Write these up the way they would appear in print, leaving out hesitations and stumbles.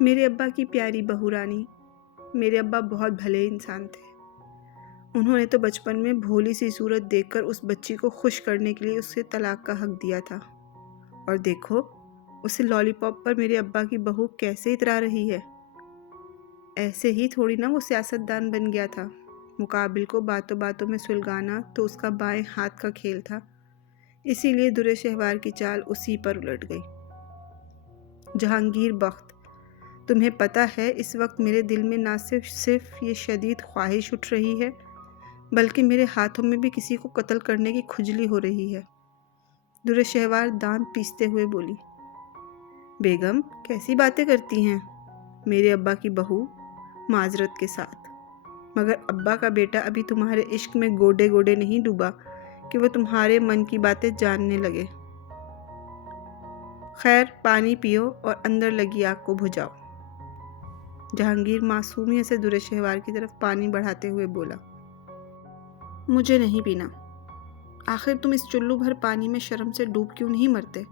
मेरे अब्बा की प्यारी बहू रानी, मेरे अब्बा बहुत भले इंसान थे। उन्होंने तो बचपन में भोली सी सूरत देखकर उस बच्ची को खुश करने के लिए उसे तलाक का हक दिया था। और देखो उसे लॉलीपॉप पर मेरे अब्बा की बहू कैसे इतरा रही है। ऐसे ही थोड़ी ना वो सियासतदान बन गया था। मुकाबिल को बातों बातों में सुलगाना तो उसका बाएं हाथ का खेल था। इसीलिए दुर्रे शहवार की चाल उसी पर उलट गई। जहांगीर बख्त, तुम्हें पता है इस वक्त मेरे दिल में ना सिर्फ ये शदीद ख्वाहिश उठ रही है, बल्कि मेरे हाथों में भी किसी को कत्ल करने की खुजली हो रही है। दुर्रे शहवार दांत पीसते हुए बोली। बेगम कैसी बातें करती हैं? मेरे अब्बा की बहू माजरत के साथ, मगर अब्बा का बेटा अभी तुम्हारे इश्क में गोडे गोडे नहीं डूबा कि वो तुम्हारे मन की बातें जानने लगे। खैर पानी पियो और अंदर लगी आग को बुझाओ। जहांगीर मासूमियत से दुर्रे शहवार की तरफ पानी बढ़ाते हुए बोला। मुझे नहीं पीना। आखिर तुम इस चुल्लू भर पानी में शर्म से डूब क्यों नहीं मरते?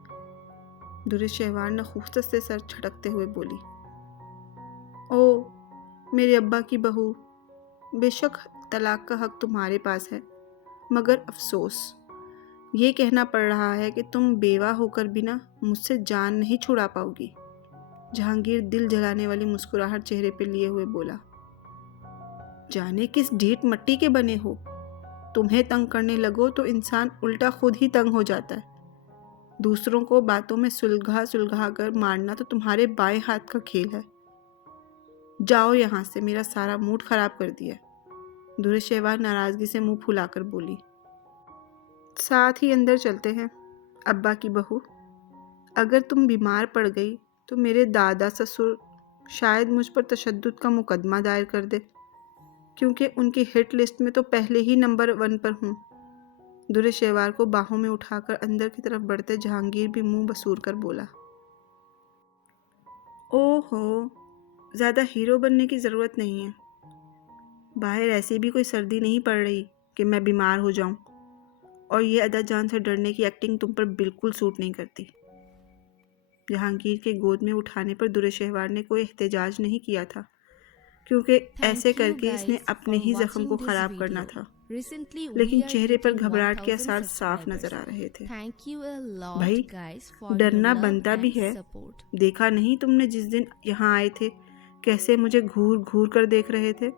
दुर्रे शहवार नखुस्त से सर झटकते हुए बोली। ओ मेरे अब्बा की बहू, बेशक तलाक का हक तुम्हारे पास है, मगर अफसोस ये कहना पड़ रहा है कि तुम बेवा होकर भी ना मुझसे जान नहीं छुड़ा पाओगी। जहांगीर दिल जलाने वाली मुस्कुराहट चेहरे पे लिए हुए बोला। जाने किस ढीठ मट्टी के बने हो, तुम्हें तंग करने लगो तो इंसान उल्टा खुद ही तंग हो जाता है। दूसरों को बातों में सुलझा सुलझा कर मारना तो तुम्हारे बाएं हाथ का खेल है। जाओ यहाँ से, मेरा सारा मूड खराब कर दिया। दुर्रे शहवार नाराजगी से मुंह फुलाकर बोली। साथ ही अंदर चलते हैं। अब्बा की बहू, अगर तुम बीमार पड़ गई तो मेरे दादा ससुर शायद मुझ पर तशद्दुद का मुकदमा दायर कर दे, क्योंकि उनकी हिट लिस्ट में तो पहले ही नंबर 1 पर हूँ। दुर्रे शहवार को बाहों में उठाकर अंदर की तरफ बढ़ते जहांगीर भी मुंह बसूर कर बोला। ओहो, ज़्यादा हीरो बनने की ज़रूरत नहीं है। बाहर ऐसे भी कोई सर्दी नहीं पड़ रही कि मैं बीमार हो जाऊं, और ये अदा जान से डरने की एक्टिंग तुम पर बिल्कुल सूट नहीं करती। जहांगीर के गोद में उठाने पर दुर्रे शहवार ने कोई एहतजाज नहीं किया था, क्योंकि ऐसे करके इसने अपने ही जख्म को ख़राब करना था। लेकिन चेहरे पर घबराहट के आसार साफ नजर आ रहे थे। भाई डरना बनता भी है। देखा नहीं तुमने जिस दिन यहाँ आए थे कैसे मुझे घूर घूर कर देख रहे थे?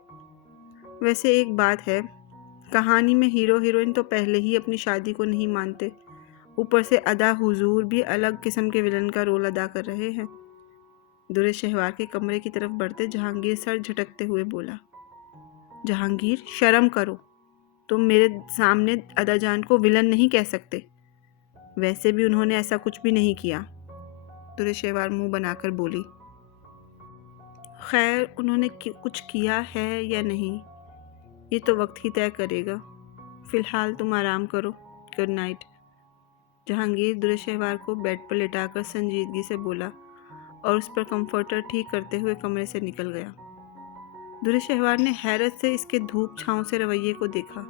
वैसे एक बात है, कहानी में हीरो हीरोइन तो पहले ही अपनी शादी को नहीं मानते, ऊपर से अदा हुजूर भी अलग किस्म के विलन का रोल अदा कर रहे हैं। दुर्रे शहवार के कमरे की तरफ बढ़ते जहांगीर सर झटकते हुए बोला। जहांगीर शर्म करो, तुम मेरे सामने अदा जान को विलन नहीं कह सकते। वैसे भी उन्होंने ऐसा कुछ भी नहीं किया। दुर्रे शहवार मुंह बनाकर बोली। खैर उन्होंने कुछ किया है या नहीं ये तो वक्त ही तय करेगा। फिलहाल तुम आराम करो। Good night. जहांगीर दुर्रे शहवार को बेड पर लेटाकर संजीदगी से बोला और उस पर कंफर्टर ठीक करते हुए कमरे से निकल गया। दुर्रे शहवार ने हैरत से इसके धूप छांव से रवैये को देखा।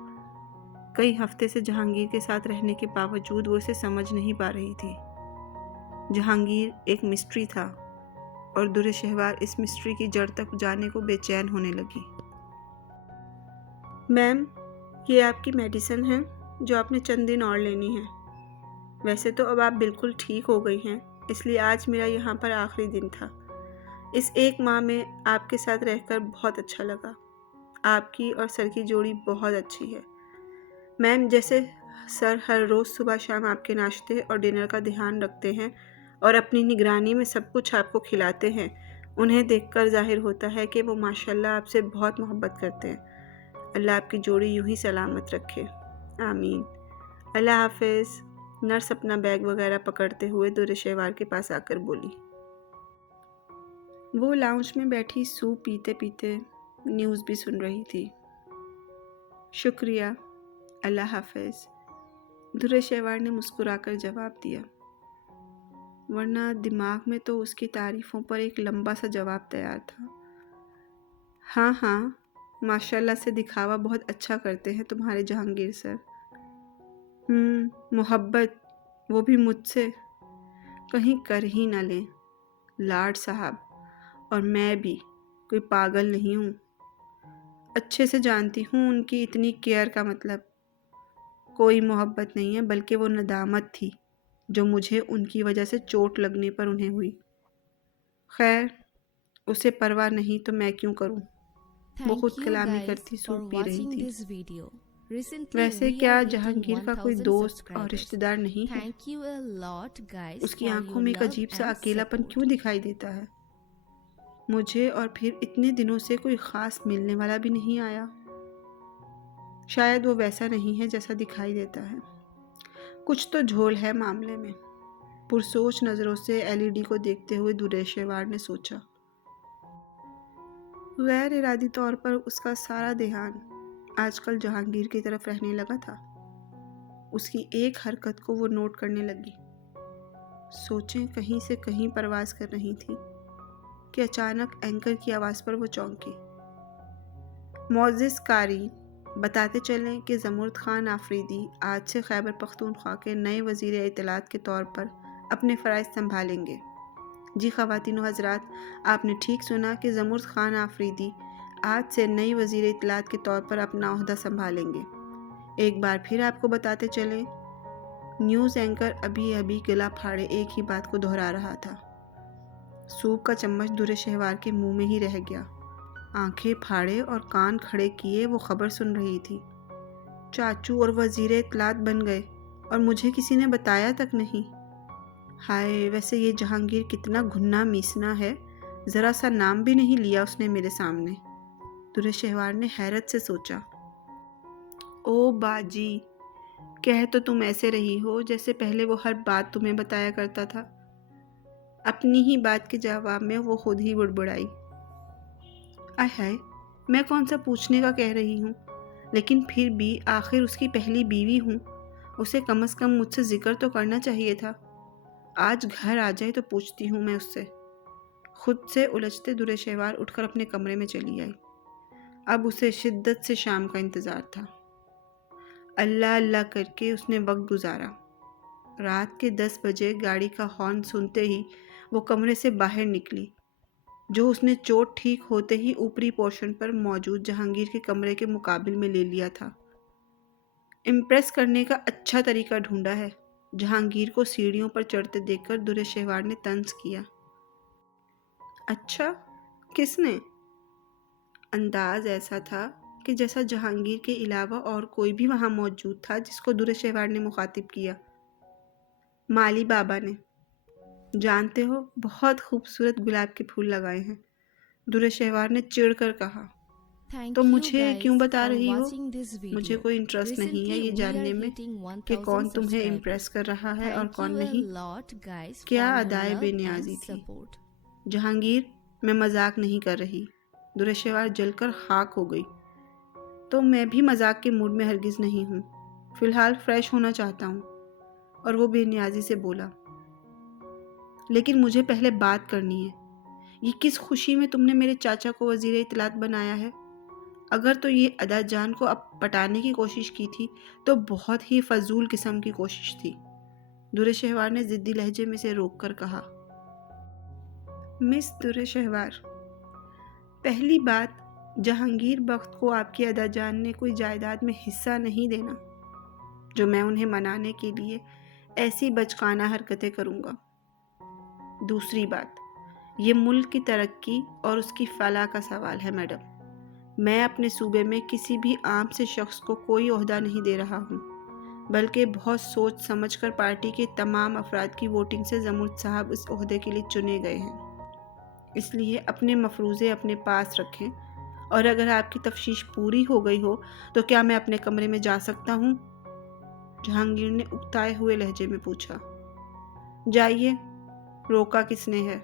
कई हफ्ते से जहांगीर के साथ रहने के बावजूद वो इसे समझ नहीं पा रही थी। जहांगीर एक मिस्ट्री था और दुर्रे शहवार इस मिस्ट्री की जड़ तक जाने को बेचैन होने लगी। मैम, ये आपकी मेडिसिन है जो आपने चंद दिन और लेनी है। वैसे तो अब आप बिल्कुल ठीक हो गई हैं, इसलिए आज मेरा यहाँ पर आखिरी दिन था। इस 1 माह में आपके साथ रहकर बहुत अच्छा लगा। आपकी और सर की जोड़ी बहुत अच्छी है। मैम, जैसे सर हर रोज़ सुबह शाम आपके नाश्ते और डिनर का ध्यान रखते हैं और अपनी निगरानी में सब कुछ आपको खिलाते हैं, उन्हें देखकर जाहिर होता है कि वो माशाल्लाह आपसे बहुत मोहब्बत करते हैं। अल्लाह आपकी जोड़ी यूं ही सलामत रखे, आमीन। अल्लाह हाफिज़। नर्स अपना बैग वगैरह पकड़ते हुए दुर्रे शहवार के पास आकर बोली। वो लाउंज में बैठी सूप पीते पीते न्यूज़ भी सुन रही थी। शुक्रिया, अल्लाह हाफिज़, दुर्रे शहवार ने मुस्कुराकर जवाब दिया, वरना दिमाग में तो उसकी तारीफ़ों पर एक लंबा सा जवाब तैयार था। हाँ हाँ, माशाल्लाह से दिखावा बहुत अच्छा करते हैं तुम्हारे जहांगीर सर। मोहब्बत, वो भी मुझसे? कहीं कर ही ना लें। लाड साहब, और मैं भी कोई पागल नहीं हूँ। अच्छे से जानती हूँ उनकी इतनी केयर का मतलब। कोई मोहब्बत नहीं है, बल्कि वो नदामत थी जो मुझे उनकी वजह से चोट लगने पर उन्हें हुई। खैर, उसे परवाह नहीं तो मैं क्यों करूँ। वो खुद Thank you कलामी guys करती for सूप पी रही watching थी। this video. Recently वैसे we are क्या hitting जहांगीर का कोई 1000 दोस्त और subscribers. रिश्तेदार नहीं है? Thank you a lot guys उसकी for आंखों your में एक love अजीब सा and अकेलापन support. क्यों दिखाई देता है? मुझे और फिर इतने दिनों से कोई ख़ास मिलने वाला भी नहीं आया। शायद वो वैसा नहीं है जैसा दिखाई देता है। कुछ तो झोल है मामले में। पुरसोच नज़रों से एलईडी को देखते हुए दुरेशेवार ने सोचा। गैर इरादी तौर पर उसका सारा ध्यान आजकल जहांगीर की तरफ रहने लगा था। उसकी एक हरकत को वो नोट करने लगी। सोचें कहीं से कहीं परवास कर रही थी कि अचानक एंकर की आवाज़ पर वो चौंकी। मोअज़्ज़िज़ कारी, बताते चलें कि ज़मुर्द खान आफरीदी आज से खैबर पख्तूनख्वा के नए वज़ीर इत्तलात के तौर पर अपने फ़राइज़ संभालेंगे। जी ख़वातीन व हज़रात, आपने ठीक सुना कि ज़मुर्द खान आफरीदी आज से नई वज़ीर इत्तलात के तौर पर अपना ओहदा संभालेंगे। एक बार फिर आपको बताते चलें, न्यूज़ एंकर अभी अभी गला फाड़े एक ही बात को दोहरा रहा था। सूप का चम्मच दुरेशहवार के मुंह में ही रह गया। आंखें फाड़े और कान खड़े किए वो खबर सुन रही थी। चाचू और वज़ीर इत्तलात बन गए और मुझे किसी ने बताया तक नहीं। हाय, वैसे ये जहांगीर कितना घुन्ना मीसना है, ज़रा सा नाम भी नहीं लिया उसने मेरे सामने। दुरेशहवार ने हैरत से सोचा। ओ बाजी, कह तो तुम ऐसे रही हो जैसे पहले वो हर बात तुम्हें बताया करता था। अपनी ही बात के जवाब में वो खुद ही बुड़बुड़ाई। आय हाय, मैं कौन सा पूछने का कह रही हूँ, लेकिन फिर भी आखिर उसकी पहली बीवी हूँ, उसे कम से कम मुझसे जिक्र तो करना चाहिए था। आज घर आ जाए तो पूछती हूँ मैं उससे। खुद से उलझते दुरेशेवार उठकर अपने कमरे में चली आई। अब उसे शिद्दत से शाम का इंतज़ार था। अल्लाह अल्लाह करके उसने वक्त गुजारा। रात के 10 बजे गाड़ी का हॉर्न सुनते ही वो कमरे से बाहर निकली, जो उसने चोट ठीक होते ही ऊपरी पोर्शन पर मौजूद जहांगीर के कमरे के मुकाबिल में ले लिया था। इम्प्रेस करने का अच्छा तरीका ढूंढा है। जहांगीर को सीढ़ियों पर चढ़ते देखकर दुरेशेवार ने तंज किया। अच्छा, किसने? अंदाज ऐसा था कि जैसा जहांगीर के अलावा और कोई भी वहां मौजूद था जिसको दुरेशेवार ने मुखातिब किया। माली बाबा ने। जानते हो, बहुत खूबसूरत गुलाब के फूल लगाए हैं, दुरेशेवार ने चिढ़कर कहा। तो Thank you मुझे क्यों guys बता for रही हो? watching this मुझे video. कोई इंटरेस्ट नहीं है Recently ये we are जानने में hitting कि 1000 कौन तुम्हें इम्प्रेस subscribers. कर रहा है और Thank कौन you a नहीं। lot guys क्या for your अदाए love and बेनियाजी थी। support. जहांगीर, मैं मजाक नहीं कर रही। दुरेशेवार जलकर खाक हो गई। तो मैं भी मजाक के मूड में हरगिज़ नहीं हूँ। फ़िलहाल फ्रेश होना चाहता हूँ। और वो बेनियाजी से बोला, लेकिन मुझे पहले बात करनी है। ये किस खुशी में तुमने मेरे चाचा को वज़ीर इत्तलात बनाया है? अगर तो ये अदा जान को अब पटाने की कोशिश की थी तो बहुत ही फजूल किस्म की कोशिश थी। दुरेशहवार ने ज़िद्दी लहजे में से रोक कर कहा। मिस दुरेशहवार, पहली बात, जहांगीर बख्त को आपकी अदा जान ने कोई जायदाद में हिस्सा नहीं देना जो मैं उन्हें मनाने के लिए ऐसी बचकाना हरकतें करूँगा। दूसरी बात, ये मुल्क की तरक्की और उसकी फलाह का सवाल है मैडम। मैं अपने सूबे में किसी भी आम से शख्स को कोई ओहदा नहीं दे रहा हूँ, बल्कि बहुत सोच समझकर पार्टी के तमाम अफराद की वोटिंग से ज़मुर्द साहब इस ओहदे के लिए चुने गए हैं। इसलिए अपने मफरूज़े अपने पास रखें, और अगर आपकी तफ्तीश पूरी हो गई हो तो क्या मैं अपने कमरे में जा सकता हूँ? जहांगीर ने उकताए हुए लहजे में पूछा। जाइए, रोका किसने है?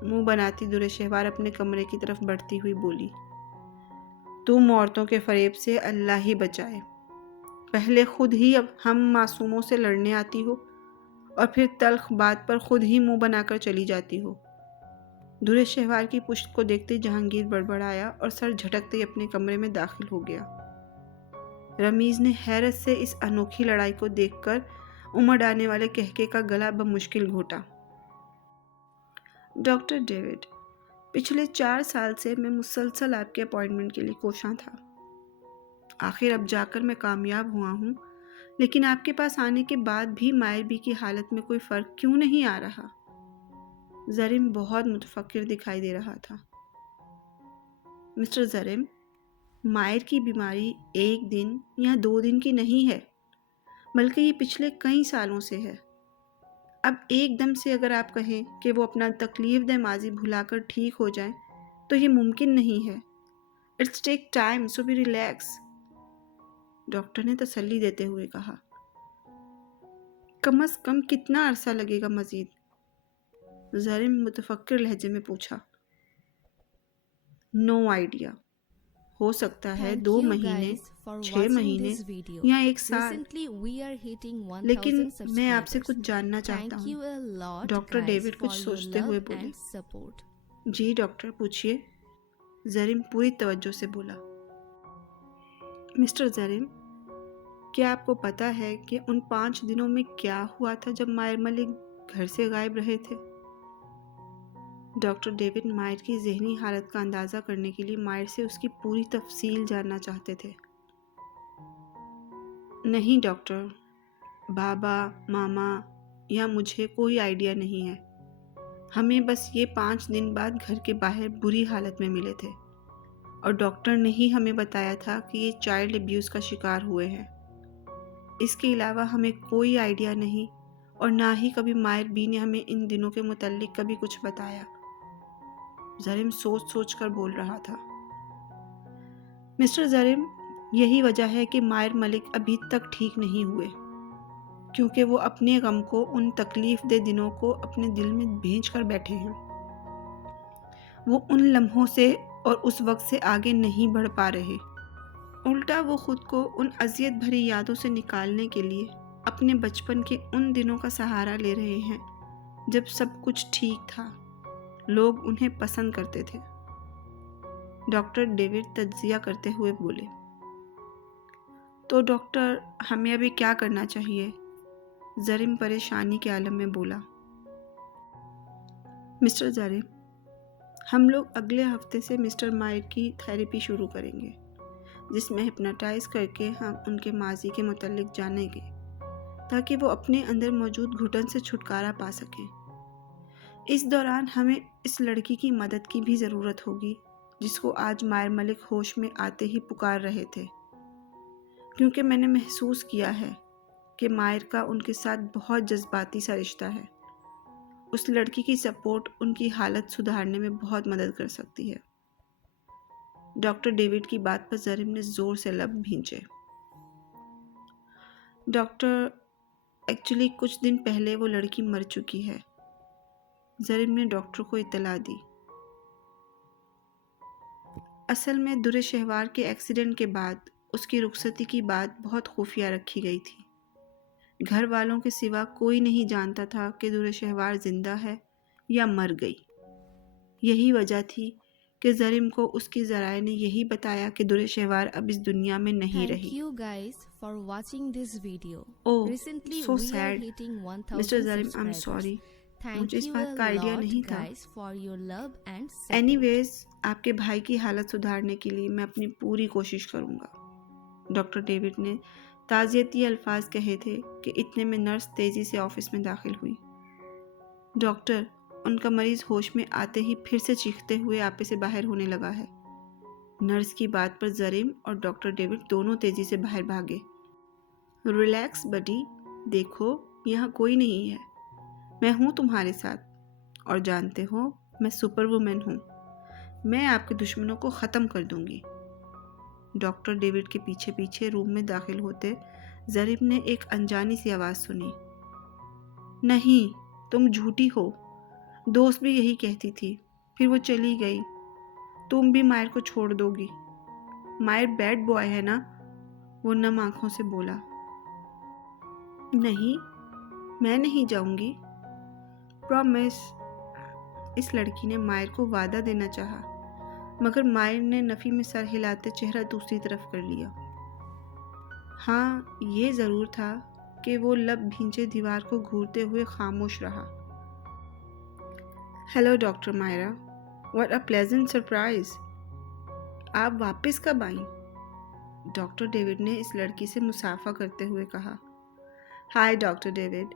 मुंह बनाती दुरेशहवार अपने कमरे की तरफ बढ़ती हुई बोली। तुम औरतों के फरेब से अल्लाह ही बचाए। पहले खुद ही अब हम मासूमों से लड़ने आती हो और फिर तल्ख बात पर खुद ही मुंह बनाकर चली जाती हो। दुरेशहवार की पुश्त को देखते जहांगीर बड़बड़ाया और सर झटकते ही अपने कमरे में दाखिल हो गया। रमीज़ ने हैरत से इस अनोखी लड़ाई को देखकर उमड़ आने वाले कहके का गला बमुश्किल घोटा। डॉक्टर डेविड, पिछले 4 साल से मैं मुसलसल आपके अपॉइंटमेंट के लिए कोशां था। आखिर अब जाकर मैं कामयाब हुआ हूँ, लेकिन आपके पास आने के बाद भी मायरबी की हालत में कोई फ़र्क क्यों नहीं आ रहा? ज़रीम बहुत मुतफक्किर दिखाई दे रहा था। मिस्टर ज़रीम, मायर की बीमारी 1 दिन या 2 दिन की नहीं है, बल्कि ये पिछले कई सालों से है। अब एकदम से अगर आप कहें कि वो अपना तकलीफ़देह माज़ी भुलाकर ठीक हो जाएं, तो ये मुमकिन नहीं है। It's take time, so be relax, doctor ने तसल्ली देते हुए कहा। कम अज़ कम कितना अरसा लगेगा मज़ीद? ज़रीम मुतफक्किर लहजे में पूछा। No idea. हो सकता है Thank 2 you महीने, guys for 6 watching महीने this video. या 1 साल। Recently we are hitting लेकिन 1000 मैं आपसे कुछ subscribers. जानना चाहता Thank हूँ। you a lot doctor guys David for कुछ your सोचते love हुए बोले। and support. जी डॉक्टर, पूछिए, ज़रीम पूरी तवज्जो से बोला। मिस्टर ज़रीम, क्या आपको पता है कि उन 5 दिनों में क्या हुआ था जब मायर मलिक घर से गायब रहे थे? डॉक्टर डेविड मायर की ज़हनी हालत का अंदाज़ा करने के लिए मायर से उसकी पूरी तफसील जानना चाहते थे। नहीं डॉक्टर, बाबा, मामा या मुझे कोई आइडिया नहीं है। हमें बस ये 5 दिन बाद घर के बाहर बुरी हालत में मिले थे और डॉक्टर ने ही हमें बताया था कि ये चाइल्ड अब्यूज़ का शिकार हुए हैं। इसके अलावा हमें कोई आइडिया नहीं और ना ही कभी मायर बी ने हमें इन दिनों के मुताल्लिक कभी कुछ बताया। ज़रीम सोच सोच कर बोल रहा था। मिस्टर ज़रीम, यही वजह है कि मायर मलिक अभी तक ठीक नहीं हुए, क्योंकि वो अपने गम को, उन तकलीफ़देह दिनों को अपने दिल में भेज कर बैठे हैं। वो उन लम्हों से और उस वक्त से आगे नहीं बढ़ पा रहे। उल्टा वो खुद को उन अज़ियत भरी यादों से निकालने के लिए अपने बचपन के उन दिनों का सहारा ले रहे हैं जब सब कुछ ठीक था, लोग उन्हें पसंद करते थे। डॉक्टर डेविड तज्जिया करते हुए बोले। तो डॉक्टर, हमें अभी क्या करना चाहिए? ज़रीम परेशानी के आलम में बोला। मिस्टर ज़रीम, हम लोग अगले हफ्ते से मिस्टर मायर की थेरेपी शुरू करेंगे, जिसमें हिप्नोटाइज करके हम उनके माजी के मुतालिक जानेंगे, ताकि वो अपने अंदर मौजूद घुटन से छुटकारा पा सकें। इस दौरान हमें इस लड़की की मदद की भी ज़रूरत होगी, जिसको आज मायर मलिक होश में आते ही पुकार रहे थे, क्योंकि मैंने महसूस किया है कि मायर का उनके साथ बहुत जज्बाती सा रिश्ता है। उस लड़की की सपोर्ट उनकी हालत सुधारने में बहुत मदद कर सकती है। डॉक्टर डेविड की बात पर ज़रीम ने ज़ोर से लब भींचे। डॉक्टर, एक्चुअली कुछ दिन पहले वो लड़की मर चुकी है, ज़रीम ने डॉक्टर को इत्तला दी। असल में दुरे शहवार के एक्सीडेंट के बाद उसकी रुखसती की बात बहुत खुफिया रखी गई थी। घर वालों के सिवा कोई नहीं जानता था कि दुरे शहवार जिंदा है या मर गई। यही वजह थी कि ज़रीम को उसकी ज़राए ने यही बताया कि दुरे शहवार अब इस दुनिया में नहीं Thank रही। you guys for watching this video. Oh, Recently so we are sad. hitting mister 1000 ज़रीम, I am subscribers. Sorry, Thank मुझे इस you बात a का आइडिया lot नहीं था। guys for your love and support. Anyways, आपके भाई की हालत सुधारने के लिए मैं अपनी पूरी कोशिश करूँगा। डॉक्टर डेविड ने ताज़ियती अल्फाज कहे थे कि इतने में नर्स तेज़ी से ऑफिस में दाखिल हुई। डॉक्टर, उनका मरीज़ होश में आते ही फिर से चीखते हुए आपे से बाहर होने लगा है। नर्स की बात पर ज़रीम और डॉक्टर डेविड दोनों तेज़ी से बाहर भागे। रिलैक्स बडी, देखो यहाँ कोई नहीं है, मैं हूँ तुम्हारे साथ, और जानते हो मैं सुपर वुमेन हूँ, मैं आपके दुश्मनों को ख़त्म कर दूँगी। डॉक्टर डेविड के पीछे पीछे रूम में दाखिल होते ज़रीम ने एक अनजानी सी आवाज़ सुनी। नहीं, तुम झूठी हो, दोस्त भी यही कहती थी, फिर वो चली गई, तुम भी मायर को छोड़ दोगी। मायर बैड बॉय है ना? वो नम आंखों से बोला। नहीं, मैं नहीं जाऊंगी, प्रॉमिस। इस लड़की ने मायर को वादा देना चाहा, मगर मायर ने नफ़ी में सर हिलाते चेहरा दूसरी तरफ कर लिया। हाँ, ये ज़रूर था कि वो लब भींचे दीवार को घूरते हुए खामोश रहा। Hello doctor Myra, what a pleasant surprise. आप वापस कब आई? डॉक्टर डेविड ने इस लड़की से मुसाफा करते हुए कहा। हाय डॉक्टर डेविड,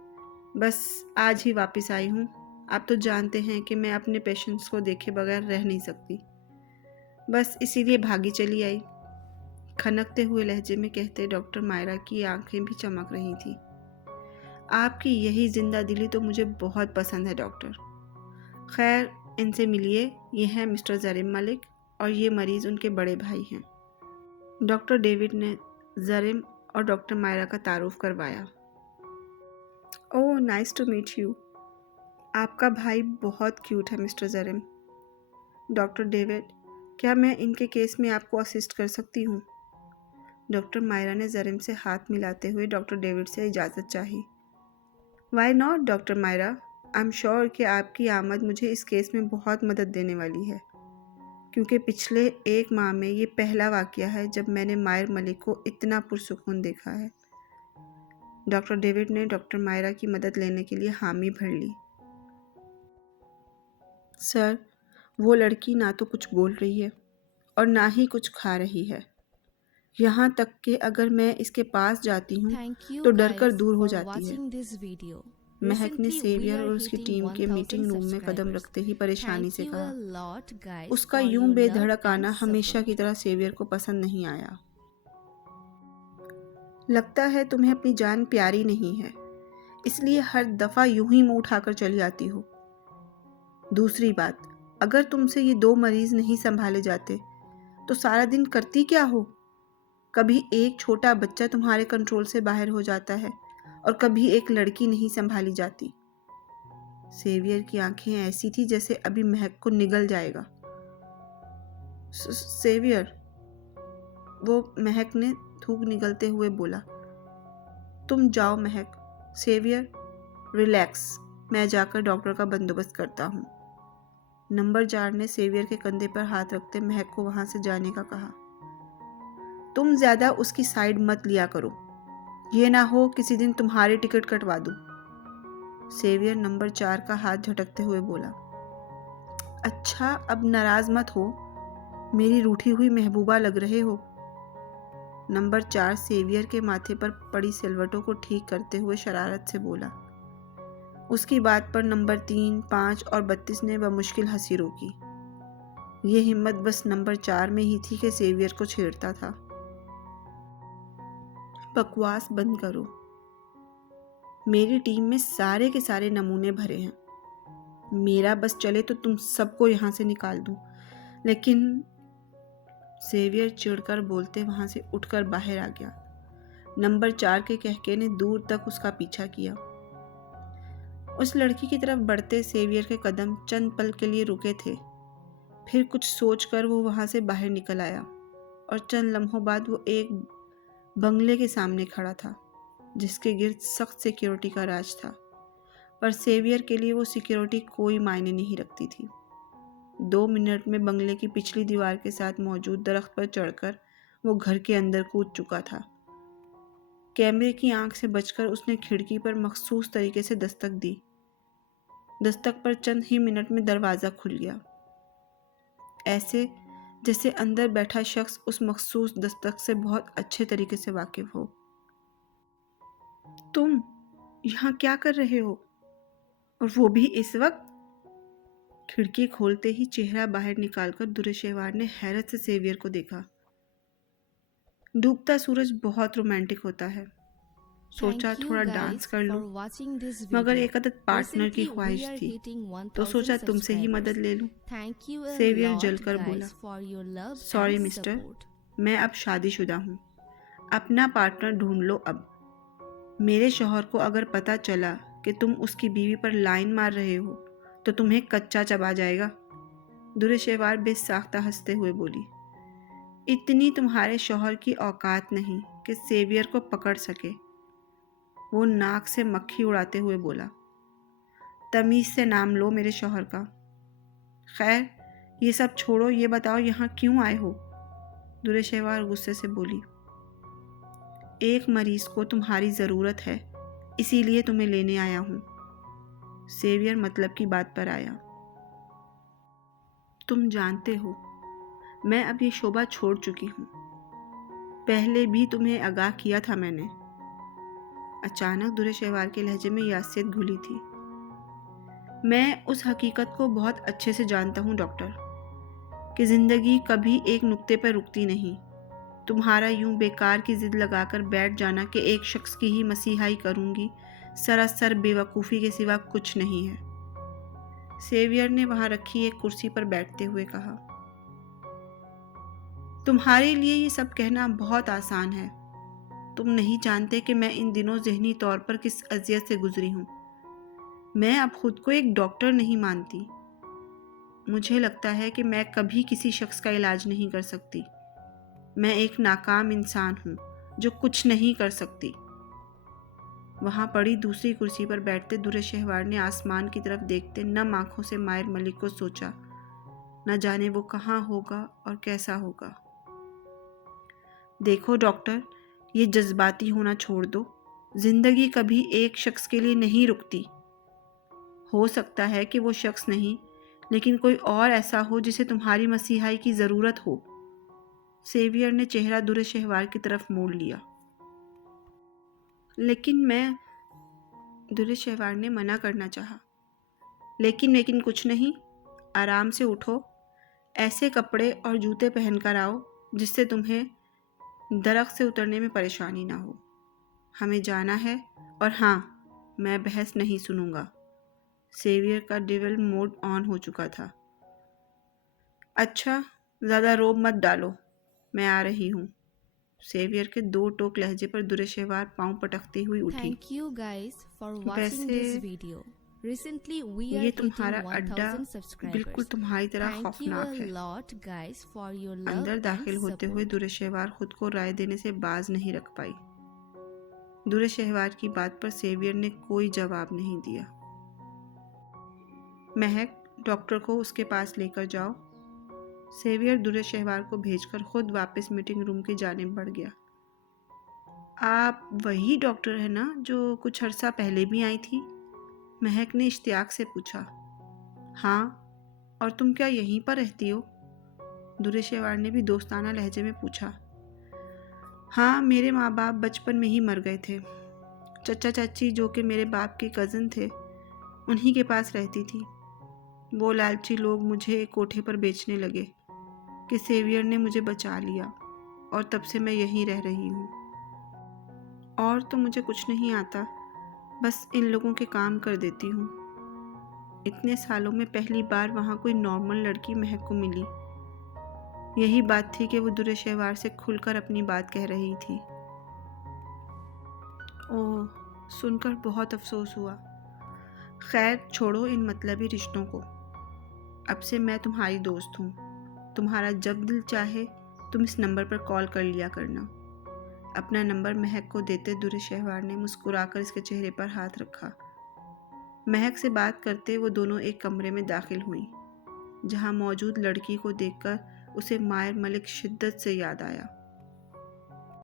बस आज ही वापस आई हूँ। आप तो जानते हैं कि मैं अपने पेशेंट्स को देखे बगैर रह नहीं सकती, बस इसीलिए भागी चली आई। खनकते हुए लहजे में कहते डॉक्टर मायरा की आंखें भी चमक रही थी। आपकी यही जिंदा दिली तो मुझे बहुत पसंद है डॉक्टर। खैर, इनसे मिलिए, ये हैं मिस्टर जरीम मलिक और ये मरीज़ उनके बड़े भाई हैं। डॉक्टर डेविड ने जरीम और डॉक्टर मायरा का तारुफ करवाया। ओह, नाइस टू मीट यू। आपका भाई बहुत क्यूट है मिस्टर जरीम। डॉक्टर डेविड, क्या मैं इनके केस में आपको असिस्ट कर सकती हूँ? डॉक्टर मायरा ने जरीम से हाथ मिलाते हुए डॉक्टर डेविड से इजाज़त चाही। Why not doctor Myra, I am sure कि आपकी आमद मुझे इस केस में बहुत मदद देने वाली है, क्योंकि पिछले 1 माह में ये पहला वाक़या है जब मैंने मायर मलिक को इतना पुरसुकून देखा है। डॉक्टर डेविड ने डॉक्टर मायरा की मदद लेने के लिए हामी भर ली। सर, वो लड़की ना तो कुछ बोल रही है और ना ही कुछ खा रही है। यहाँ तक कि अगर मैं इसके पास जाती हूँ Thank you तो डरकर guys दूर हो for जाती है। watching this video. महक ने Recently, we सेवियर are और उसकी hitting टीम के 1000 मीटिंग रूम में कदम subscribers. रखते ही परेशानी Thank से you कहा। a lot guys उसका for यूं your love बेधड़क आना and हमेशा की support. तरह सेवियर को पसंद नहीं आया। लगता है तुम्हें अपनी जान प्यारी नहीं है, इसलिए हर दफ़ा यूं ही मुंह उठाकर चली आती हो। दूसरी बात, अगर तुमसे ये 2 मरीज़ नहीं संभाले जाते तो सारा दिन करती क्या हो? कभी एक छोटा बच्चा तुम्हारे कंट्रोल से बाहर हो जाता है और कभी एक लड़की नहीं संभाली जाती। सेवियर की आंखें ऐसी थी जैसे अभी महक को निगल जाएगा। सेवियर, वो महक ने थूक निगलते हुए बोला। तुम जाओ महक। सेवियर, रिलैक्स, मैं जाकर डॉक्टर का बंदोबस्त करता हूँ। नंबर 4 ने सेवियर के कंधे पर हाथ रखते महक को वहाँ से जाने का कहा। तुम ज़्यादा उसकी साइड मत लिया करो, ये ना हो किसी दिन तुम्हारी टिकट कटवा दूँ। सेवियर नंबर 4 का हाथ झटकते हुए बोला। अच्छा, अब नाराज़ मत हो, मेरी रूठी हुई महबूबा लग रहे हो। नंबर 4 सेवियर के माथे पर पड़ी सिलवटों को ठीक करते हुए शरारत से बोला। उसकी बात पर नंबर 3, 5 और 32 ने बमुश्किल हंसी रोकी। ये हिम्मत बस नंबर 4 में ही थी कि सेवियर को छेड़ता था। बकवास बंद करो, मेरी टीम में सारे के सारे नमूने भरे हैं। मेरा बस चले तो तुम सबको यहाँ से निकाल दूँ, लेकिन सेवियर चिढ़कर बोलते वहाँ से उठकर बाहर आ गया। नंबर 4 के कहके ने दूर तक उसका पीछा किया। उस लड़की की तरफ बढ़ते सेवियर के कदम चंद पल के लिए रुके थे, फिर कुछ सोचकर वो वहाँ से बाहर निकल आया और चंद लम्हों बाद वो एक बंगले के सामने खड़ा था जिसके गिर्द सख्त सिक्योरिटी का राज था, पर सेवियर के लिए वो सिक्योरिटी कोई मायने नहीं रखती थी। 2 मिनट में बंगले की पिछली दीवार के साथ मौजूद दरख्त पर चढ़कर वो घर के अंदर कूद चुका था। कैमरे की आंख से बचकर उसने खिड़की पर मखसूस तरीके से दस्तक दी। दस्तक पर चंद ही मिनट में दरवाज़ा खुल गया, ऐसे जैसे अंदर बैठा शख्स उस मखसूस दस्तक से बहुत अच्छे तरीके से वाकिफ हो। तुम यहाँ क्या कर रहे हो, और वो भी इस वक्त? खिड़की खोलते ही चेहरा बाहर निकालकर दुरेशेवार ने हैरत से सेवियर को देखा। डूबता सूरज बहुत रोमांटिक होता है, सोचा Thank you थोड़ा guys डांस कर for लूं, watching this मगर video. एक आदत पार्टनर की Recently, we ख्वाहिश are थी hitting तो 1000 सोचा तुमसे ही मदद subscribers. ले लूं। Thank you a saviour lot जलकर बोला। guys for your love sorry and mister, support. मैं अब शादीशुदा हूँ, अपना पार्टनर ढूंढ लो अब। मेरे शौहर को अगर पता चला कि तुम उसकी बीवी पर लाइन मार रहे हो तो तुम्हें कच्चा चबा जाएगा। दुरेशेवार बेसाख्ता हंसते हुए बोली। इतनी तुम्हारे शौहर की औकात नहीं कि सेवियर को पकड़ सके। वो नाक से मक्खी उड़ाते हुए बोला। तमीज़ से नाम लो मेरे शौहर का। खैर, ये सब छोड़ो, ये बताओ यहाँ क्यों आए हो? दुरेशेवार गुस्से से बोली। एक मरीज़ को तुम्हारी ज़रूरत है, इसीलिए तुम्हें लेने आया हूँ। सेवियर मतलब की बात पर आया। तुम जानते हो, मैं अब ये शोबा छोड़ चुकी हूँ। पहले भी तुम्हें आगाह किया था मैंने। अचानक दुरेशेवार के लहजे में यासियत घुली थी। मैं उस हकीकत को बहुत अच्छे से जानता हूँ डॉक्टर, कि ज़िंदगी कभी एक नुक्ते पर रुकती नहीं। तुम्हारा यूं बेकार की जिद लगाकर बैठ जाना कि एक शख्स की ही मसीहाई करूँगी, सरासर बेवकूफ़ी के सिवा कुछ नहीं है। सेवियर ने वहाँ रखी एक कुर्सी पर बैठते हुए कहा, तुम्हारे लिए ये सब कहना बहुत आसान है। तुम नहीं जानते कि मैं इन दिनों ज़हनी तौर पर किस अज़ियत से गुजरी हूँ। मैं अब खुद को एक डॉक्टर नहीं मानती। मुझे लगता है कि मैं कभी किसी शख्स का इलाज नहीं कर सकती। मैं एक नाकाम इंसान हूँ जो कुछ नहीं कर सकती। वहाँ पड़ी दूसरी कुर्सी पर बैठते दुरेशहवार ने आसमान की तरफ देखते नम आंखों से मायर मलिक को सोचा, न जाने वो कहाँ होगा और कैसा होगा। देखो डॉक्टर, ये जज्बाती होना छोड़ दो। जिंदगी कभी एक शख्स के लिए नहीं रुकती। हो सकता है कि वो शख्स नहीं, लेकिन कोई और ऐसा हो जिसे तुम्हारी मसीहाई की ज़रूरत हो। सेवियर ने चेहरा दुरेशहवार की तरफ मोड़ लिया। लेकिन मैं, दुरेशहवार ने मना करना चाहा। लेकिन कुछ नहीं, आराम से उठो। ऐसे कपड़े और जूते पहनकर आओ जिससे तुम्हें दरख्त से उतरने में परेशानी ना हो। हमें जाना है, और हाँ, मैं बहस नहीं सुनूंगा। सेवियर का डेविल मोड ऑन हो चुका था। अच्छा, ज़्यादा रोब मत डालो, मैं आ रही हूँ। सेवियर के दो टोक लहजे पर दुरेशेवार पांव पटकती हुई उठी। Thank you guys for watching वैसे this video. Recently we are ये hitting तुम्हारा अड्डा 1000 बिल्कुल subscribers. तुम्हारी तरह Thank you खौफनाक a है। lot guys for your love अंदर and दाखिल होते हुए support. दुरेशेवार खुद को राय देने से बाज नहीं रख पाई। दुरेशेवार की बात पर सेवियर ने कोई जवाब नहीं दिया। महक, डॉक्टर को उसके पास लेकर जाओ। सेवियर दुरेशेवार को भेजकर खुद वापस मीटिंग रूम की जानिब बढ़ गया। आप वही डॉक्टर है ना जो कुछ अरसा पहले भी आई थी? महक ने इश्तियाक से पूछा। हाँ, और तुम क्या यहीं पर रहती हो? दुरेशेवार ने भी दोस्ताना लहजे में पूछा। हाँ, मेरे माँ बाप बचपन में ही मर गए थे। चचा चाची जो कि मेरे बाप के कज़न थे, उन्हीं के पास रहती थी। वो लालची लोग मुझे कोठे पर बेचने लगे कि सेवियर ने मुझे बचा लिया, और तब से मैं यहीं रह रही हूँ। और तो मुझे कुछ नहीं आता, बस इन लोगों के काम कर देती हूँ। इतने सालों में पहली बार वहाँ कोई नॉर्मल लड़की महक को मिली। यही बात थी कि वो दुरेशेवार से खुलकर अपनी बात कह रही थी। ओह, सुनकर बहुत अफसोस हुआ। खैर छोड़ो इन मतलबी रिश्तों को। अब से मैं तुम्हारी दोस्त हूँ। तुम्हारा जब दिल चाहे तुम इस नंबर पर कॉल कर लिया करना। अपना नंबर महक को देते दुरेशेवार ने मुस्कुराकर इसके चेहरे पर हाथ रखा। महक से बात करते वो दोनों एक कमरे में दाखिल हुईं, जहाँ मौजूद लड़की को देखकर उसे मायर मलिक शिद्दत से याद आया।